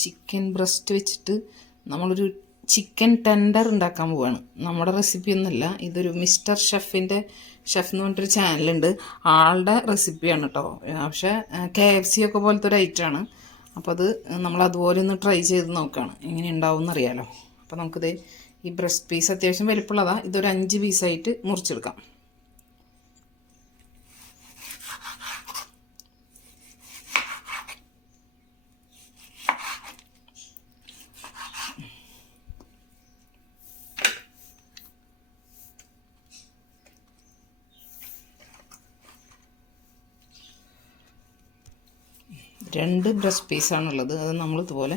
Chicken breast വെച്ചിട്ട് നമ്മളൊരു chicken tender ഉണ്ടാക്കാൻ പോവാണ്. നമ്മുടെ റെസിപ്പി ഒന്നുമല്ല, ഇതൊരു മിസ്റ്റർ ഷെഫ് എന്ന് പറഞ്ഞിട്ടൊരു ചാനലുണ്ട്, ആളുടെ റെസിപ്പിയാണ് കേട്ടോ. പക്ഷേ KFC ഒക്കെ പോലത്തെ ഒരു ഐറ്റമാണ്. അപ്പോൾ അത് നമ്മൾ അതുപോലെ ഒന്ന് ട്രൈ ചെയ്ത് നോക്കുകയാണ്, എങ്ങനെ ഉണ്ടാവും എന്നറിയാലോ. അപ്പോൾ നമുക്കിത് ഈ ബ്രസ്റ്റ് പീസ് അത്യാവശ്യം വലിപ്പമുള്ളതാണ്, ഇതൊരു 5 പീസായിട്ട് മുറിച്ചെടുക്കാം. രണ്ട് ബ്രസ്റ്റ് പീസാണുള്ളത്, അത് നമ്മളിതുപോലെ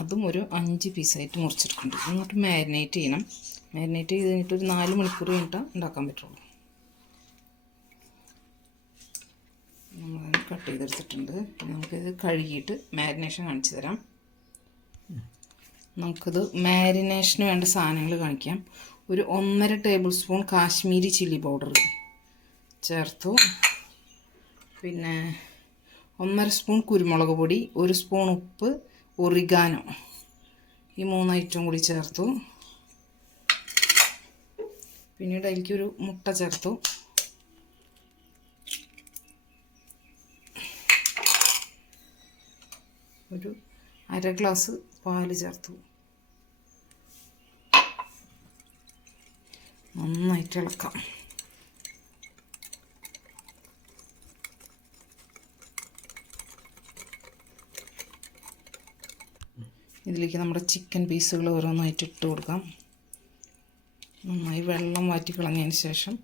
അതും ഒരു 5 പീസായിട്ട് മുറിച്ചെടുക്കുന്നുണ്ട്. എന്നിട്ട് മാരിനേറ്റ് ചെയ്യണം. മാരിനേറ്റ് ചെയ്ത് കഴിഞ്ഞിട്ട് ഒരു 4 മണിക്കൂർ കഴിഞ്ഞിട്ടാണ് ഉണ്ടാക്കാൻ പറ്റുള്ളൂ. നമ്മൾ കട്ട് ചെയ്തെടുത്തിട്ടുണ്ട്. നമുക്കിത് കഴുകിയിട്ട് മാരിനേഷൻ കാണിച്ചു തരാം. നമുക്കിത് മാരിനേഷന് വേണ്ട സാധനങ്ങൾ കാണിക്കാം. ഒരു 1.5 table spoon Kashmiri chilli powder ചേർത്തു. പിന്നെ 1.5 സ്പൂൺ കുരുമുളക് പൊടി, 1 സ്പൂൺ ഉപ്പ്, ഒറിഗാനോ, ഈ 3 ഐറ്റം കൂടി ചേർത്തു. പിന്നീട് അതിലേക്കൊരു മുട്ട ചേർത്തു. ഒരു 1/2 ഗ്ലാസ് പാല് ചേർത്തു. നന്നായിട്ട് ഇളക്കാം. ഇതിലേക്ക് നമ്മുടെ ചിക്കൻ പീസുകൾ ഓരോന്നായിട്ട് ഇട്ട് കൊടുക്കാം. നന്നായി വെള്ളം വാറ്റി കളഞ്ഞതിന് ശേഷം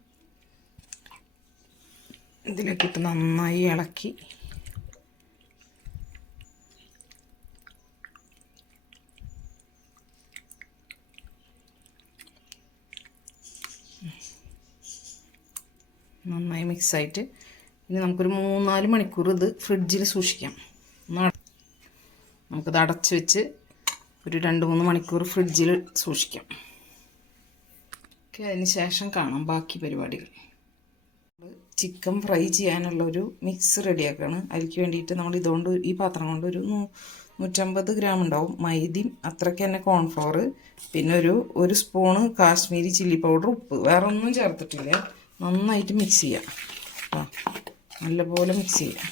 ഇതിലേക്കിട്ട് നന്നായി ഇളക്കി നന്നായി മിക്സായിട്ട് ഇനി നമുക്കൊരു 3-4 മണിക്കൂർ ഇത് ഫ്രിഡ്ജിൽ സൂക്ഷിക്കാം. നമുക്കിത് അടച്ച് വെച്ച് ഒരു 2-3 മണിക്കൂർ ഫ്രിഡ്ജിൽ സൂക്ഷിക്കാം. ഓക്കെ, അതിന് ശേഷം കാണാം ബാക്കി പരിപാടികൾ. ചിക്കൻ ഫ്രൈ ചെയ്യാനുള്ളൊരു മിക്സ് റെഡിയാക്കുകയാണ്. അതിലേക്ക് വേണ്ടിയിട്ട് നമ്മൾ ഇതുകൊണ്ട് ഈ പാത്രം കൊണ്ട് ഒരു 150 ഗ്രാം ഉണ്ടാവും മൈദയും, അത്രയ്ക്ക് തന്നെ കോൺഫ്ലവർ, പിന്നെ ഒരു സ്പൂണ് കാശ്മീരി ചില്ലി പൗഡർ, ഉപ്പ്, വേറെ ഒന്നും ചേർത്തിട്ടില്ല. നന്നായിട്ട് മിക്സ് ചെയ്യാം. നല്ലപോലെ മിക്സ് ചെയ്യാം.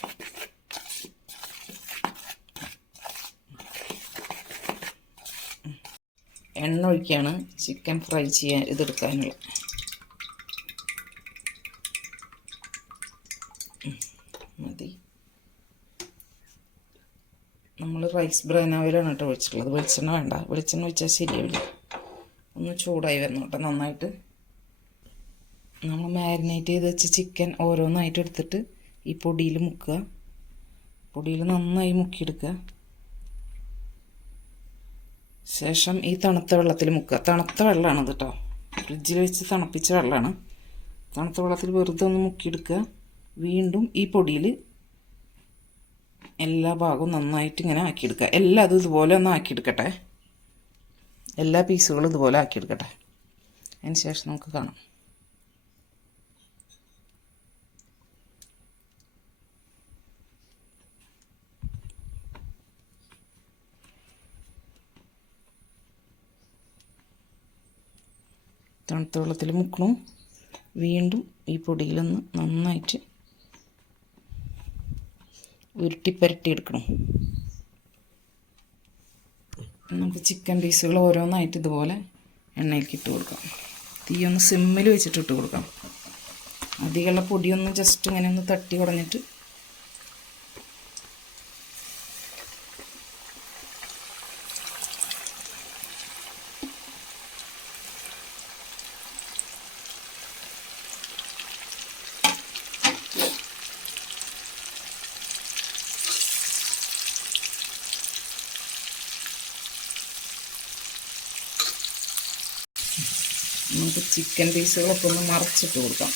എണ്ണ ഒഴിക്കുകയാണ് ചിക്കൻ ഫ്രൈ ചെയ്യാൻ ഇതെടുക്കാനുള്ള. മതി. നമ്മൾ റൈസ് ബ്രാൻ ഓയിലാണ് കേട്ടോ ഒഴിച്ചിട്ടുള്ളത്, വെളിച്ചെണ്ണ വേണ്ട. വെളിച്ചെണ്ണ ഒഴിച്ചാൽ ശരിയാവില്ല. ഒന്ന് ചൂടായി വന്നോട്ടെ നന്നായിട്ട്. നമ്മൾ മാരിനേറ്റ് ചെയ്ത് വെച്ച ചിക്കൻ ഓരോന്നായിട്ട് എടുത്തിട്ട് ഈ പൊടിയിൽ മുക്കുക. പൊടിയിൽ നന്നായി മുക്കിയെടുക്കുക. ശേഷം ഈ തണുത്ത വെള്ളത്തിൽ മുക്കുക. തണുത്ത വെള്ളമാണത് കേട്ടോ, ഫ്രിഡ്ജിൽ വെച്ച് തണുപ്പിച്ച വെള്ളമാണ്. തണുത്ത വെള്ളത്തിൽ വെറുതെ ഒന്ന് മുക്കിയെടുക്കുക. വീണ്ടും ഈ പൊടിയിൽ എല്ലാ ഭാഗവും നന്നായിട്ട് ഇങ്ങനെ ആക്കിയെടുക്കുക. അതും ഇതുപോലെ ഒന്ന് ആക്കിയെടുക്കട്ടെ. എല്ലാ പീസുകളും ഇതുപോലെ ആക്കിയെടുക്കട്ടെ. അതിന് ശേഷം നമുക്ക് കാണാം. തണുത്ത വെള്ളത്തിൽ മുക്കണം. വീണ്ടും ഈ പൊടിയിലൊന്ന് നന്നായിട്ട് ഉരുട്ടിപ്പരട്ടി എടുക്കണം. നമുക്ക് ചിക്കൻ പീസുകൾ ഓരോന്നായിട്ട് ഇതുപോലെ എണ്ണയിലേക്ക് ഇട്ട് കൊടുക്കാം. തീയൊന്ന് സിമ്മിൽ വെച്ചിട്ട് ഇട്ട് കൊടുക്കാം. അധികമുള്ള പൊടിയൊന്ന് ജസ്റ്റ് ഇങ്ങനെ ഒന്ന് തട്ടി കുടഞ്ഞിട്ട് നമുക്ക് ചിക്കൻ പീസുകളൊക്കെ ഒന്ന് മറച്ചിട്ട് കൊടുക്കാം.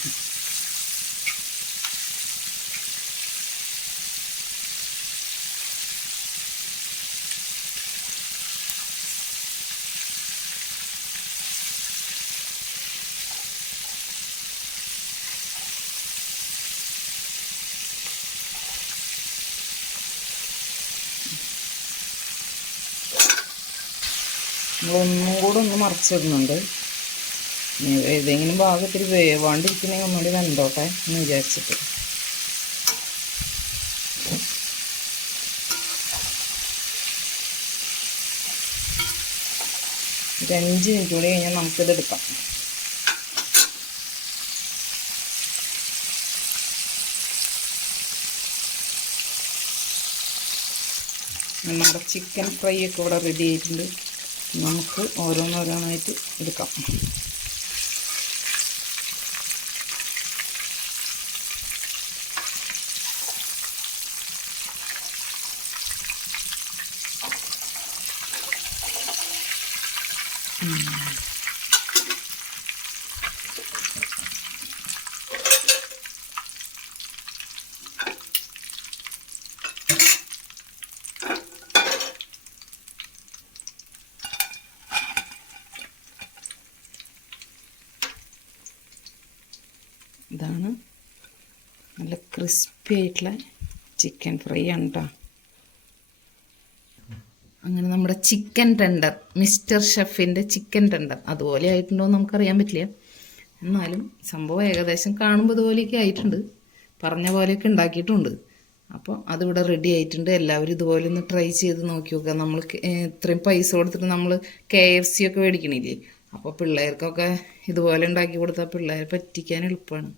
നമ്മളൊന്നും കൂടെ ഒന്ന് മറിച്ചിടുന്നുണ്ട്. ഏതെങ്കിലും ഭാഗം ഇത്തിരി വേവാണ്ടിരിക്കണമെങ്കിൽ ഒന്നുകൂടി വെന്തോട്ടെ എന്ന് വിചാരിച്ചിട്ട്. ഒരു 5 മിനിറ്റ് കൂടി കഴിഞ്ഞാൽ നമുക്കിത് എടുക്കാം. നമ്മുടെ ചിക്കൻ ഫ്രൈ ഒക്കെ ഇവിടെ റെഡി ആയിട്ടുണ്ട്. നമുക്ക് ഓരോന്നോരോന്നായിട്ട് എടുക്കാം. ഇതാണ് നല്ല ക്രിസ്പി ആയിട്ടുള്ള ചിക്കൻ ഫ്രൈ ആണ് കേട്ടോ. അങ്ങനെ നമ്മുടെ ചിക്കൻ ടെൻഡർ, മിസ്റ്റർ ഷെഫിൻ്റെ ചിക്കൻ ടെൻഡർ അതുപോലെ ആയിട്ടുണ്ടോ എന്ന് നമുക്കറിയാൻ പറ്റില്ല. എന്നാലും സംഭവം ഏകദേശം കാണുമ്പോൾ ഇതുപോലെയൊക്കെ ആയിട്ടുണ്ട്, പറഞ്ഞ പോലെയൊക്കെ ഉണ്ടാക്കിയിട്ടുണ്ട്. അപ്പോൾ അതിവിടെ റെഡി ആയിട്ടുണ്ട്. എല്ലാവരും ഇതുപോലെ ഒന്ന് ട്രൈ ചെയ്ത് നോക്കി നോക്കുക. നമ്മൾ ഇത്രയും പൈസ കൊടുത്തിട്ട് നമ്മൾ KFC ഒക്കെ മേടിക്കണില്ലേ, അപ്പോൾ പിള്ളേർക്കൊക്കെ ഇതുപോലെ ഉണ്ടാക്കി കൊടുത്താൽ പിള്ളേരെ പറ്റിക്കാൻ എളുപ്പമാണ്.